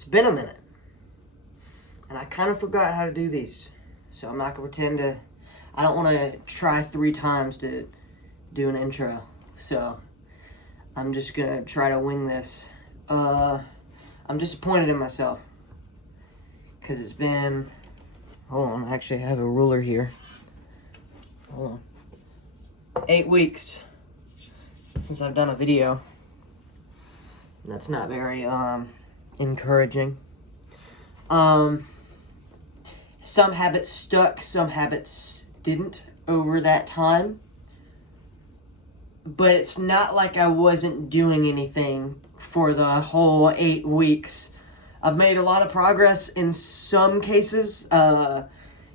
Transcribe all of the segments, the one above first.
It's been a minute. And I kind of forgot how to do these. So I'm not going to pretend to... I don't want to try 3 times to do an intro. So I'm just going to try to wing this. I'm disappointed in myself. Because it's been... Hold on, actually I have a ruler here. Hold on. 8 weeks since I've done a video. That's not very encouraging. Some habits stuck, some habits didn't over that time. But it's not like I wasn't doing anything for the whole 8 weeks. I've made a lot of progress in some cases.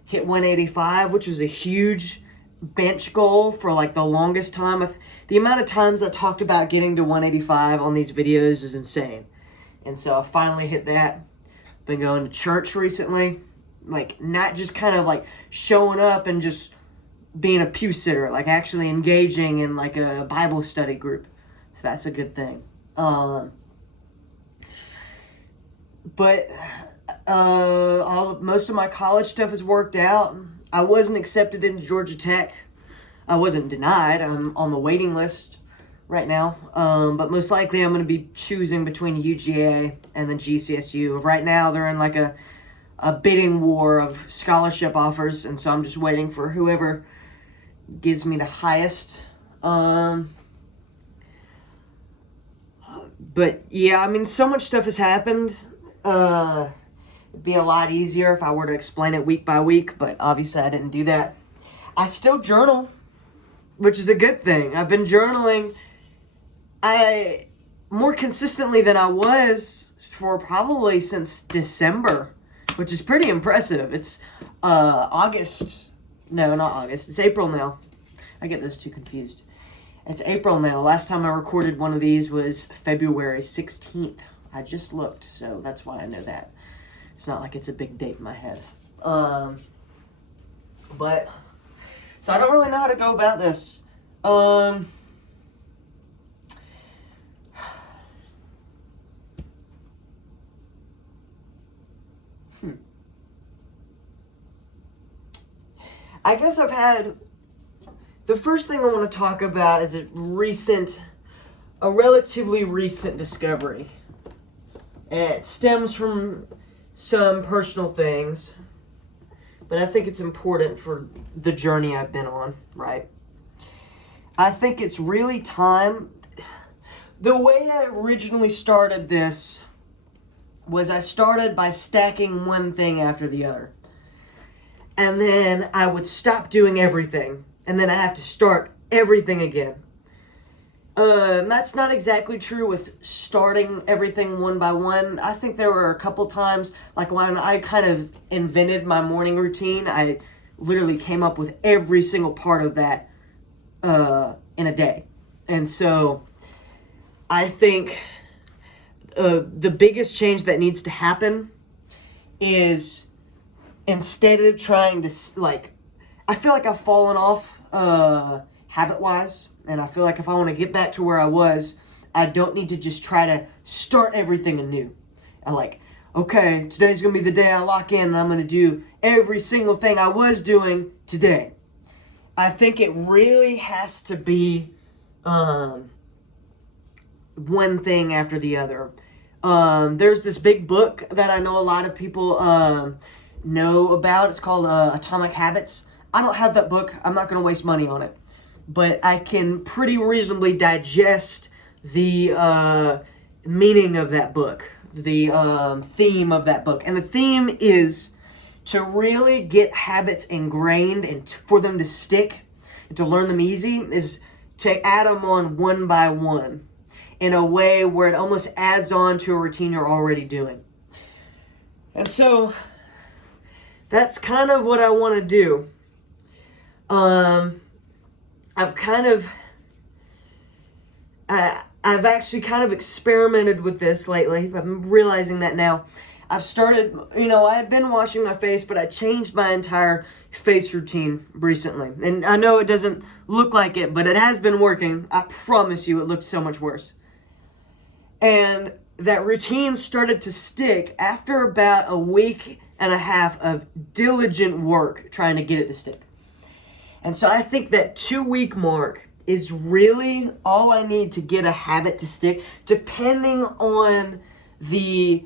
Hit 185, which was a huge bench goal for like the longest time. The amount of times I talked about getting to 185 on these videos was insane. And so I finally hit that. Been going to church recently. Like, not just kind of like showing up and just being a pew sitter. Like, actually engaging in like a Bible study group. So that's a good thing. But most of my college stuff has worked out. I wasn't accepted into Georgia Tech. I wasn't denied. I'm on the waiting list right now. But most likely I'm going to be choosing between UGA and the GCSU. Right now they're in like a bidding war of scholarship offers. And so I'm just waiting for whoever gives me the highest. But yeah, I mean, so much stuff has happened. It'd be a lot easier if I were to explain it week by week, but obviously I didn't do that. I still journal, which is a good thing. I've been journaling more consistently than I was for probably since December, which is pretty impressive. It's August. No, not August. It's April now. I get those two confused. It's April now. Last time I recorded one of these was February 16th. I just looked, so that's why I know that. It's not like it's a big date in my head. So I don't really know how to go about this. I guess I've had... The first thing I want to talk about is a relatively recent discovery. It stems from some personal things, but I think it's important for the journey I've been on, right? I think it's really time. The way I originally started this was I started by stacking one thing after the other. And then I would stop doing everything, and then I have to start everything again. That's not exactly true with starting everything one by one. I think there were a couple times, like when I kind of invented my morning routine, I literally came up with every single part of that in a day. And so I think the biggest change that needs to happen is, instead of trying to, I feel like I've fallen off habit-wise. And I feel like if I want to get back to where I was, I don't need to just try to start everything anew. Okay, today's going to be the day I lock in and I'm going to do every single thing I was doing today. I think it really has to be one thing after the other. There's this big book that I know a lot of people know about. It's called Atomic Habits. I don't have that book. I'm not going to waste money on it. But I can pretty reasonably digest the meaning of that book, the theme of that book. And the theme is to really get habits ingrained and for them to stick and to learn them easy, is to add them on one by one in a way where it almost adds on to a routine you're already doing. And so that's kind of what I want to do. I've actually kind of experimented with this lately. I'm realizing that now. I've started, I had been washing my face, but I changed my entire face routine recently. And I know it doesn't look like it, but it has been working. I promise you, it looked so much worse. And that routine started to stick after about a week and a half of diligent work trying to get it to stick. And so I think that 2-week mark is really all I need to get a habit to stick, depending on the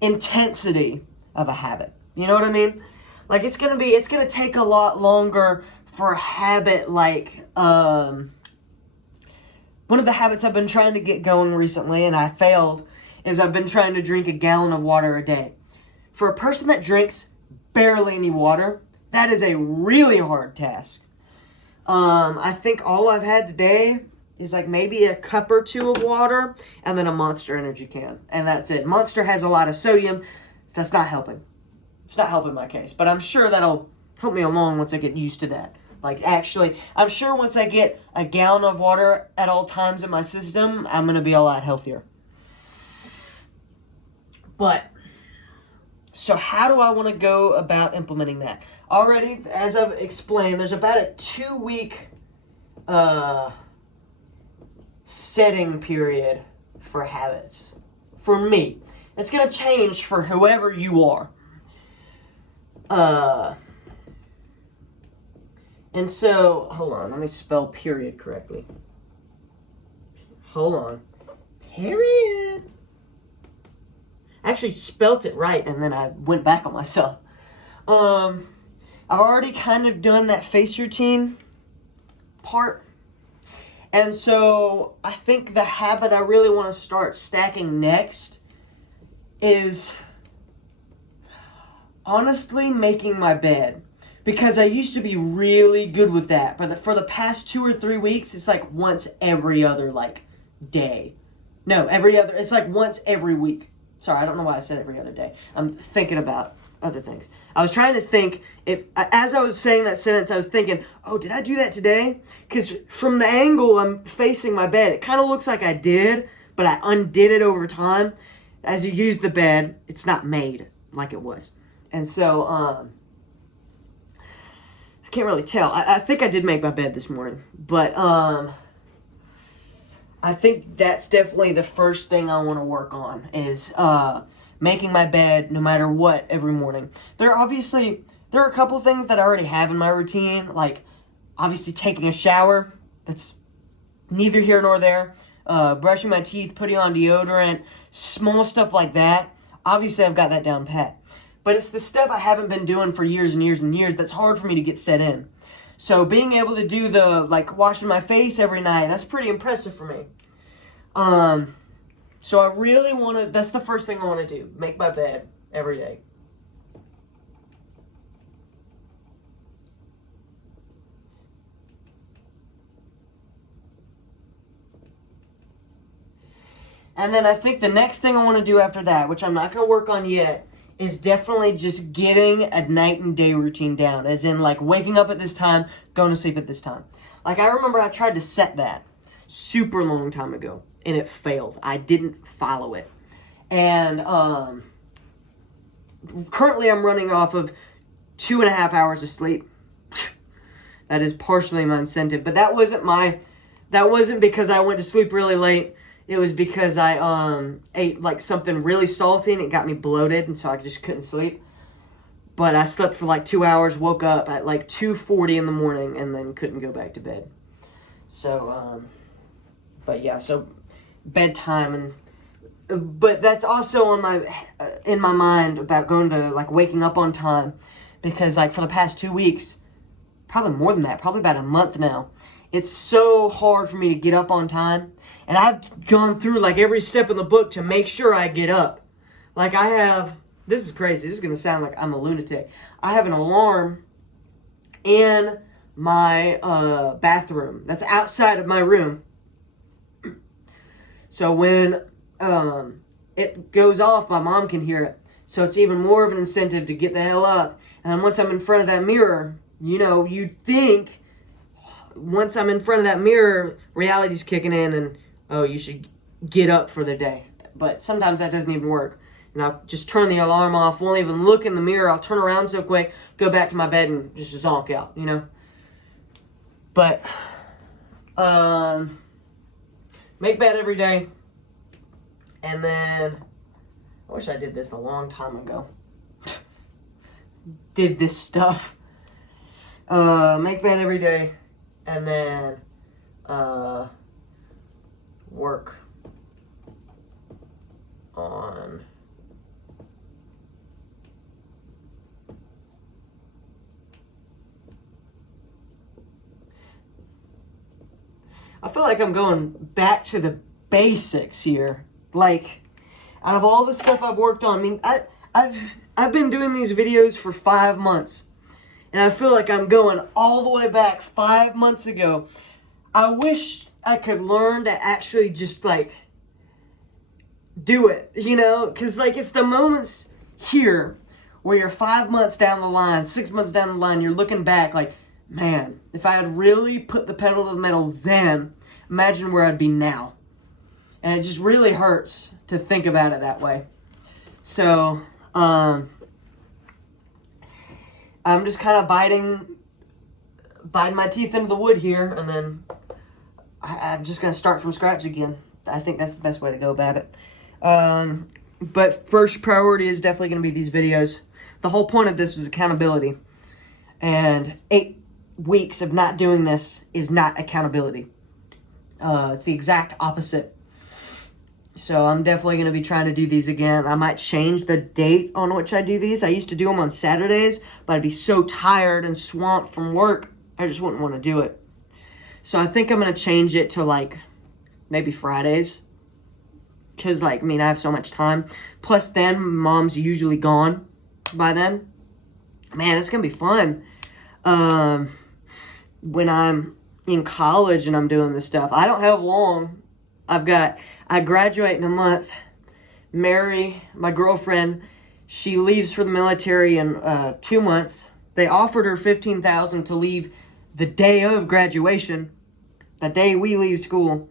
intensity of a habit. You know what I mean? Like it's gonna take a lot longer for a habit like one of the habits I've been trying to get going recently, and I failed, is I've been trying to drink a gallon of water a day. For a person that drinks barely any water, that is a really hard task. I think all I've had today is like maybe a cup or two of water and then a Monster Energy can. And that's it. Monster has a lot of sodium, so that's not helping. It's not helping my case. But I'm sure that'll help me along once I get used to that. Like actually, I'm sure once I get a gallon of water at all times in my system, I'm going to be a lot healthier. But, so how do I want to go about implementing that? Already, as I've explained, there's about a 2-week setting period for habits. For me. It's going to change for whoever you are. And so, hold on, let me spell period correctly. Hold on. Period. I actually spelt it right, and then I went back on myself. I've already kind of done that face routine part. And so I think the habit I really want to start stacking next is honestly making my bed. Because I used to be really good with that. But for the past 2 or 3 weeks, it's like once every other day. No, it's like once every week. Sorry, I don't know why I said every other day. I'm thinking about other things. I was trying to think, as I was saying that sentence, I was thinking, oh, did I do that today? Because from the angle I'm facing my bed, it kind of looks like I did, but I undid it over time. As you use the bed, it's not made like it was. And so, I can't really tell. I think I did make my bed this morning, but I think that's definitely the first thing I want to work on is making my bed no matter what every morning. There are a couple things that I already have in my routine, like obviously taking a shower. That's neither here nor there. Brushing my teeth, putting on deodorant, small stuff like that. Obviously, I've got that down pat. But it's the stuff I haven't been doing for years and years and years that's hard for me to get set in. So being able to do washing my face every night, that's pretty impressive for me. So I really want to, that's the first thing I want to do, make my bed every day. And then I think the next thing I want to do after that, which I'm not going to work on yet, is definitely just getting a night and day routine down. As in, waking up at this time, going to sleep at this time. I remember I tried to set that super long time ago, and it failed. I didn't follow it. And currently I'm running off of 2.5 hours of sleep. That is partially my incentive. But that wasn't because I went to sleep really late. It was because I ate something really salty and it got me bloated, and so I just couldn't sleep. But I slept for 2 hours, woke up at 2:40 in the morning, and then couldn't go back to bed. So, but yeah, so bedtime but that's also in my mind about going to waking up on time, because for the past 2 weeks, probably more than that, probably about a month now, it's so hard for me to get up on time. And I've gone through every step in the book to make sure I get up. This is crazy. This is going to sound like I'm a lunatic. I have an alarm in my bathroom that's outside of my room. So when it goes off, my mom can hear it. So it's even more of an incentive to get the hell up. And then once I'm in front of that mirror, you'd think once I'm in front of that mirror, reality's kicking in and, oh, you should get up for the day. But sometimes that doesn't even work. And I'll just turn the alarm off, won't even look in the mirror. I'll turn around so quick, go back to my bed and just zonk out, But Make bed every day. And then, I wish I did this a long time ago. Did this stuff. Make bed every day. And then, work on I feel like I'm going back to the basics here. Like, out of all the stuff I've worked on, I mean, I've been doing these videos for 5 months, and I feel like I'm going all the way back 5 months ago. I wish I could learn to actually just, like, do it, you know? Because, like, it's the moments here where you're 5 months down the line, 6 months down the line, you're looking back like, man, if I had really put the pedal to the metal then, imagine where I'd be now. And it just really hurts to think about it that way. So, I'm just kind of biting my teeth into the wood here, and then I'm just going to start from scratch again. I think that's the best way to go about it. But first priority is definitely going to be these videos. The whole point of this was accountability. And 8 weeks of not doing this is not accountability. It's the exact opposite. So I'm definitely going to be trying to do these again. I might change the date on which I do these. I used to do them on Saturdays, but I'd be so tired and swamped from work, I just wouldn't want to do it. So I think I'm going to change it to, like, maybe Fridays. Because, like, I mean, I have so much time. Plus, then, Mom's usually gone by then. Man, it's going to be fun. When I'm in college and I'm doing this stuff, I don't have long. I graduate in a month. Mary, my girlfriend, she leaves for the military in 2 months. They offered her $15,000 to leave the day of graduation, the day we leave school.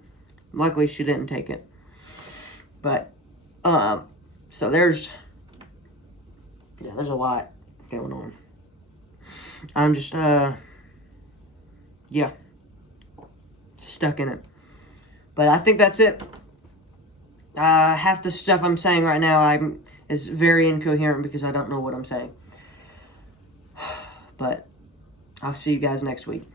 Luckily, she didn't take it. But, so there's a lot going on. I'm just, stuck in it. But I think that's it. Half the stuff I'm saying right now is very incoherent because I don't know what I'm saying. But I'll see you guys next week.